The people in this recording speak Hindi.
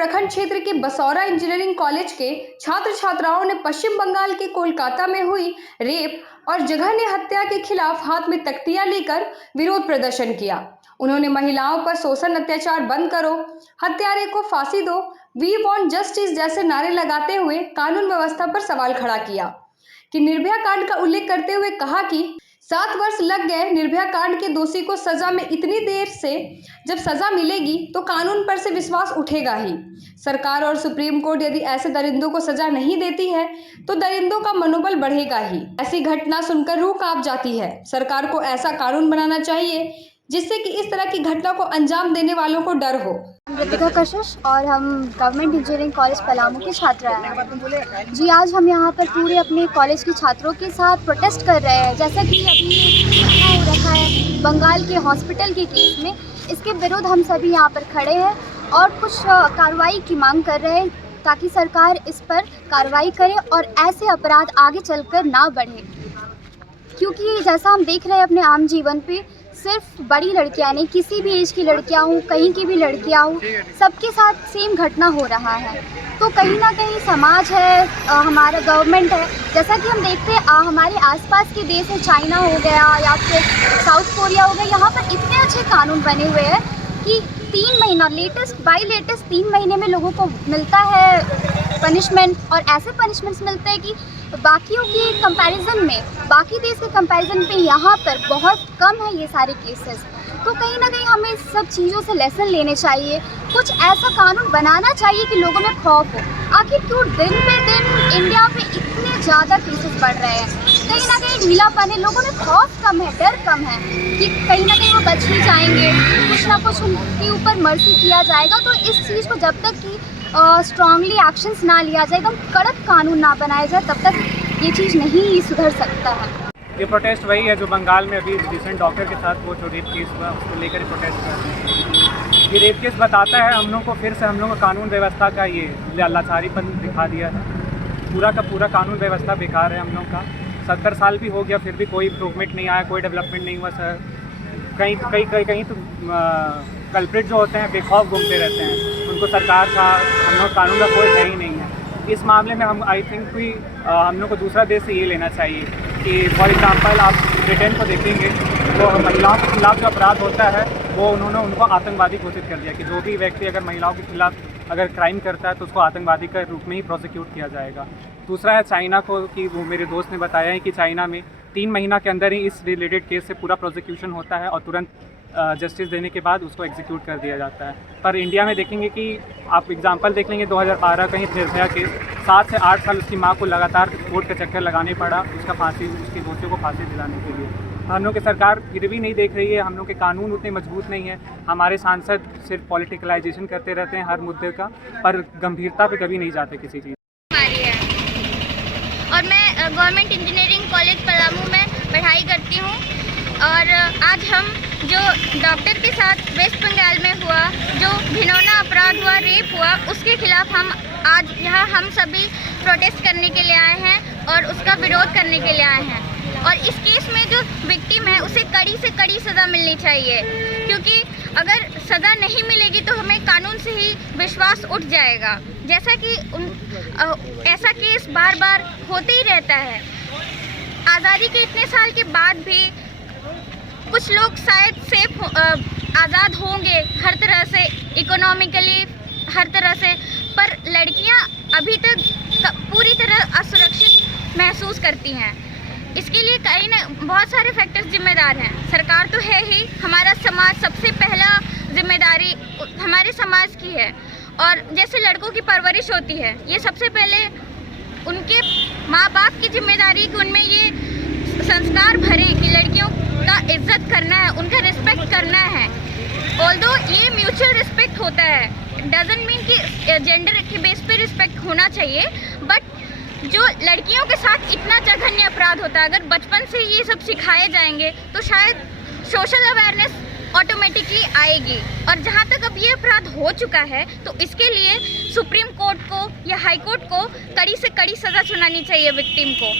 प्रखंड क्षेत्र के बसौरा इंजीनियरिंग कॉलेज के छात्र छात्राओं ने पश्चिम बंगाल के कोलकाता में हुई रेप और जघन्य हत्या के खिलाफ हाथ में तख्तियां लेकर विरोध प्रदर्शन किया। उन्होंने महिलाओं पर शोषण अत्याचार बंद करो, हत्यारे को फांसी दो, वी वांट जस्टिस जैसे नारे लगाते हुए कानून व्यवस्था पर सवाल खड़ा किया। कि निर्भया कांड का उल्लेख करते हुए कहा कि 7 वर्ष लग गए निर्भया कांड के दोषी को सजा में, इतनी देर से जब सजा मिलेगी तो कानून पर से विश्वास उठेगा ही। सरकार और सुप्रीम कोर्ट यदि ऐसे दरिंदों को सजा नहीं देती है तो दरिंदों का मनोबल बढ़ेगा ही। ऐसी घटना सुनकर रूह कांप जाती है। सरकार को ऐसा कानून बनाना चाहिए जिससे कि इस तरह की घटना को अंजाम देने वालों को डर हो। रितिका कशिश और हम गवर्नमेंट इंजीनियरिंग कॉलेज पलामू के छात्र हैं। जी, आज हम यहाँ पर पूरे अपने कॉलेज के छात्रों के साथ प्रोटेस्ट कर रहे हैं। जैसा कि अभी घटना हो रखा है बंगाल के हॉस्पिटल के केस में, इसके विरुद्ध हम सभी यहाँ पर खड़े हैं और कुछ कार्रवाई की मांग कर रहे हैं ताकि सरकार इस पर कार्रवाई करे और ऐसे अपराध आगे चलकर ना बढ़े। क्योंकि जैसा हम देख रहे हैं अपने आम जीवन पे, सिर्फ बड़ी लड़कियां नहीं, किसी भी एज की लड़कियां हो, कहीं की भी लड़कियां हो, सबके साथ सेम घटना हो रहा है। तो कहीं ना कहीं समाज है, हमारा गवर्नमेंट है, जैसा कि हम देखते हैं हमारे आसपास के देश है, चाइना हो गया या फिर साउथ कोरिया हो गया, यहाँ पर इतने अच्छे कानून बने हुए हैं कि 3 महीना लेटेस्ट 3 महीने में लोगों को मिलता है पनिशमेंट। और ऐसे पनिशमेंट्स मिलते हैं कि बाकियों के कंपैरिजन में, बाकी देश के कंपैरिजन पे यहाँ पर बहुत कम है ये सारे केसेस। तो कहीं ना कहीं हमें इस सब चीज़ों से लेसन लेने चाहिए, कुछ ऐसा कानून बनाना चाहिए कि लोगों में खौफ हो। आखिर क्यों दिन पे दिन इंडिया में इतने ज़्यादा केसेस बढ़ रहे हैं? कहीं ना कहीं ढीलापन है, लोगों में खौफ कम है, डर कम है कि कहीं ना कहीं वो बच नहीं जाएंगे, कुछ ना कुछ उनके ऊपर मर्सी किया जाएगा। तो इस चीज़ को जब तक कि स्ट्रांगली एक्शंस ना लिया जाए, एकदम कड़क कानून ना बनाया जाए, तब तक ये चीज़ नहीं सुधर सकता है। ये प्रोटेस्ट वही है जो बंगाल में अभी रिसेंट डॉक्टर के साथ वो जो रेप केस हुआ उसको लेकर प्रोटेस्ट कर रहे हैं। ये रेप केस बताता है हम लोग को, फिर से हम लोग को कानून व्यवस्था का ये लाचारीपन दिखा दिया है। पूरा का पूरा कानून व्यवस्था बेकार है हम लोग का। 70 साल भी हो गया फिर भी कोई इम्प्रूवमेंट नहीं आया, कोई डेवलपमेंट नहीं हुआ सर। कहीं तो कल्प्रिट जो होते हैं बेखौफ घूमते रहते हैं, उनको सरकार का, हम लोग कानून का कोई है ही नहीं है। इस मामले में हम आई थिंक कि हम लोग को दूसरा देश से ये लेना चाहिए कि फॉर एग्जांपल आप ब्रिटेन को देखेंगे, वो महिलाओं के खिलाफ जो अपराध होता है वो उन्होंने उनको आतंकवादी घोषित कर दिया कि जो भी व्यक्ति अगर महिलाओं के खिलाफ अगर क्राइम करता है तो उसको आतंकवादी के रूप में ही प्रोसिक्यूट किया जाएगा। दूसरा है चाइना को, कि वो मेरे दोस्त ने बताया है कि चाइना में 3 महीना के अंदर ही इस रिलेटेड केस से पूरा प्रोसिक्यूशन होता है और तुरंत जस्टिस देने के बाद उसको एग्जीक्यूट कर दिया जाता है। पर इंडिया में देखेंगे कि आप एग्जांपल देख लेंगे 2012 कहीं निर्भया केस, 7 से 8 साल उसकी माँ को लगातार कोर्ट का चक्कर लगाने पड़ा उसकी दोषियों को फांसी दिलाने के लिए। हम लोग की सरकार फिर भी नहीं देख रही है, हम लोग के कानून उतने मजबूत नहीं है, हमारे सांसद सिर्फ पॉलिटिकलाइजेशन करते रहते हैं हर मुद्दे का, पर गंभीरता पर कभी नहीं जाते किसी चीज़। और मैं गवर्नमेंट इंजीनियरिंग कॉलेज पलामू में पढ़ाई करती हूँ और आज हम जो डॉक्टर के साथ वेस्ट बंगाल में हुआ, जो घिनौना अपराध हुआ, रेप हुआ, उसके खिलाफ हम आज यहाँ हम सभी प्रोटेस्ट करने के लिए आए हैं और उसका विरोध करने के लिए आए हैं। और इस केस में जो विक्टिम है उसे कड़ी से कड़ी सज़ा मिलनी चाहिए, क्योंकि अगर सज़ा नहीं मिलेगी तो हमें कानून से ही विश्वास उठ जाएगा। जैसा कि ऐसा केस बार बार होते ही रहता है। आज़ादी के इतने साल के बाद भी कुछ लोग शायद सेफ आज़ाद होंगे हर तरह से, इकोनॉमिकली हर तरह से, पर लड़कियां अभी तक पूरी तरह असुरक्षित महसूस करती हैं। इसके लिए कहीं ना बहुत सारे फैक्टर्स जिम्मेदार हैं। सरकार तो है ही, हमारा समाज सबसे पहला जिम्मेदारी हमारे समाज की है। और जैसे लड़कों की परवरिश होती है, ये सबसे पहले उनके माँ बाप की जिम्मेदारी कि उनमें ये संस्कार भरें कि लड़कियों का इज्जत करना है, उनका रिस्पेक्ट करना है। ऑल्दो ये म्यूचुअल रिस्पेक्ट होता है, डजंट मीन कि जेंडर के बेस पे रिस्पेक्ट होना चाहिए, बट जो लड़कियों के साथ इतना जघन्य अपराध होता है, अगर बचपन से ये सब सिखाए जाएंगे तो शायद सोशल अवेयरनेस ऑटोमेटिकली आएगी। और जहाँ तक अब ये अपराध हो चुका है तो इसके लिए सुप्रीम कोर्ट को या हाई कोर्ट को कड़ी से कड़ी सज़ा सुनानी चाहिए विक्टिम को।